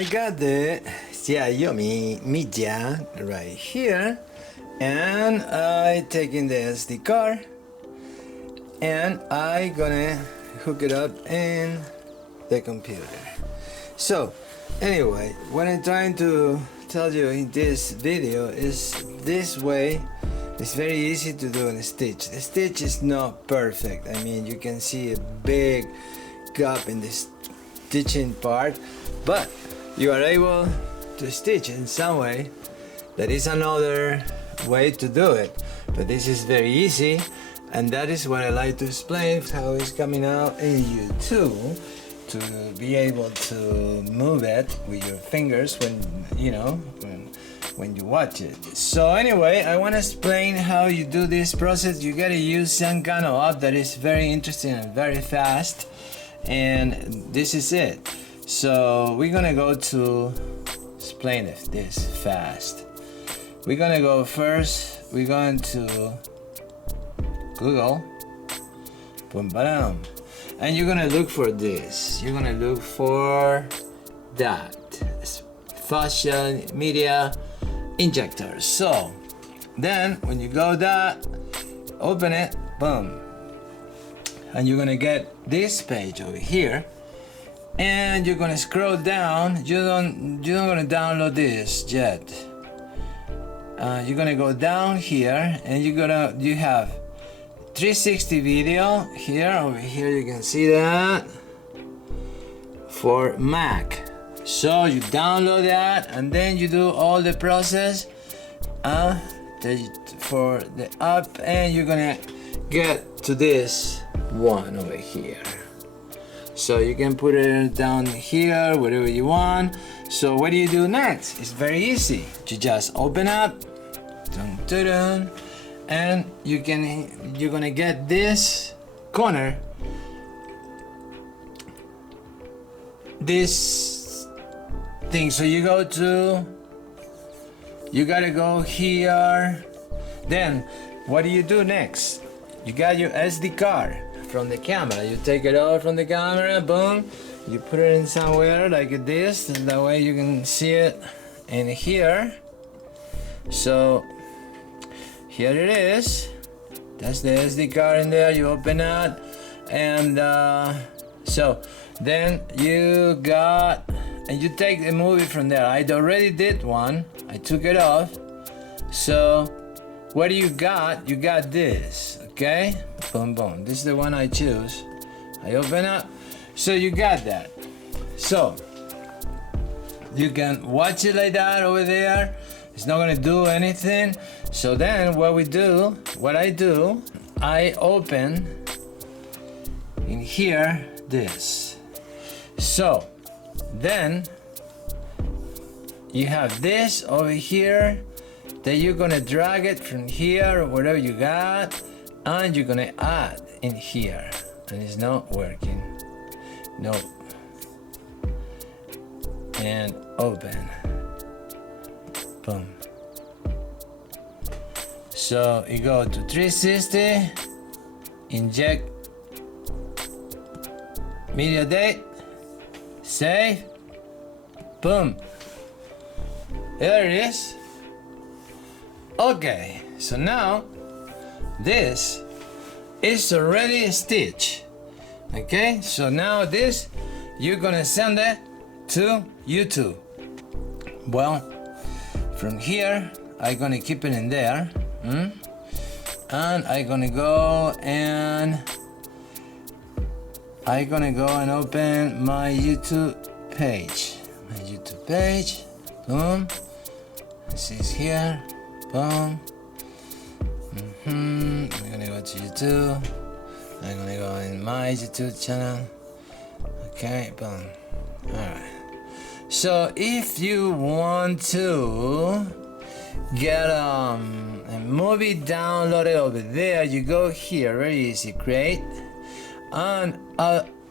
I got the Xiaomi media right here, and I taking the SD card and I gonna hook it up in the computer. So anyway, what I'm trying to tell you in this video is this way. It's very easy to do in a stitch. The stitch is not perfect. I mean, you can see a big gap in this stitching part, but you are able to stitch in some way. That is another way to do it, but this is very easy, and that is what I like to explain, how it's coming out in YouTube, to be able to move it with your fingers when you know when you watch it. So anyway, I want to explain how you do this process. You gotta use some kind of app that is very interesting and very fast, and this is it. So we're gonna go to explain this fast. We're gonna go first, we're going to Google, boom, bam, and you're gonna look for this. You're gonna look for that fashion media injector. So then when you go that, open it, boom, and you're gonna get this page over here, and you're gonna scroll down. You're not gonna download this yet. You're gonna go down here, and you have 360 video here. Over here you can see that for Mac. So you download that, and then you do all the process for the app, and you're gonna get to this one over here. So you can put it down here, whatever you want. So what do you do next? It's very easy. You just open up, dun, dun, dun, and you're gonna get this corner, this thing. So you gotta go here. Then what do you do next? You got your SD card from the camera. You take it out from the camera, boom, you put it in somewhere like this, and that way you can see it in here. So here it is. That's the SD card in there. You open that, and so then you got, and you take the movie from there. I already did one. I took it off. So what do you got? You got this, okay? Boom, boom. This is the one I choose. I open up. So you got that. So you can watch it like that over there. It's not gonna do anything. So then what I do, I open in here this. So then you have this over here, that you're gonna drag it from here or whatever you got, and you're gonna add in here, and it's not working. No. And open. Boom. So you go to 360, inject media date, save, boom. There it is. Okay, so now this is already a stitch. Okay, so now this, you're gonna send it to YouTube. Well, from here, I'm gonna keep it in there, and I'm gonna go and open my YouTube page. Boom. This is here. Boom. I'm gonna go to YouTube. I'm gonna go in my YouTube channel. Okay, boom. Alright. So if you want to get a movie downloaded over there, you go here, very easy, create and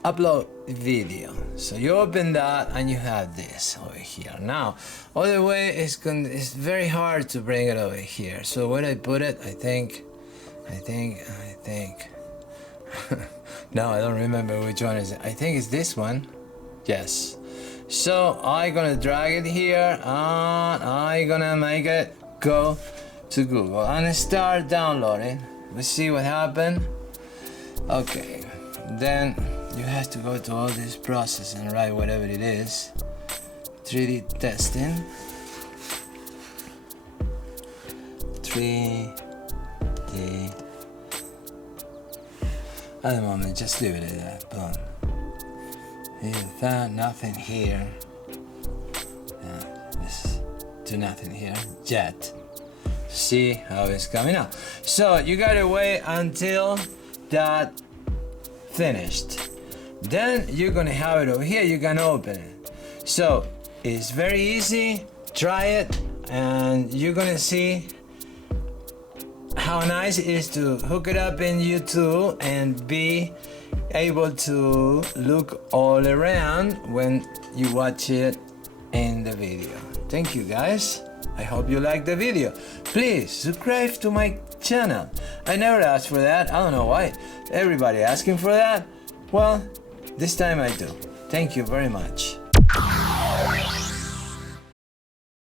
upload video. So you open that and you have this over here. Now, other way it's very hard to bring it over here. So where I put it, I think. No, I don't remember which one is it. I think it's this one. Yes. So I'm gonna drag it here and I'm gonna make it go to Google and start downloading. Let's see what happened. Okay, then you have to go to all this process and write whatever it is. 3D testing. 3D. At the moment, just leave it at that. Boom. You found nothing here. Let's do nothing here yet. See how it's coming out. So you gotta wait until that finished. Then you're gonna have it over here. You can open it. So it's very easy. Try it, and you're gonna see how nice it is to hook it up in YouTube and be able to look all around when you watch it in the video. Thank you guys. I hope you like the video. Please subscribe to my channel. I never asked for that. I don't know why. Everybody asking for that. Well, this time I do. Thank you very much.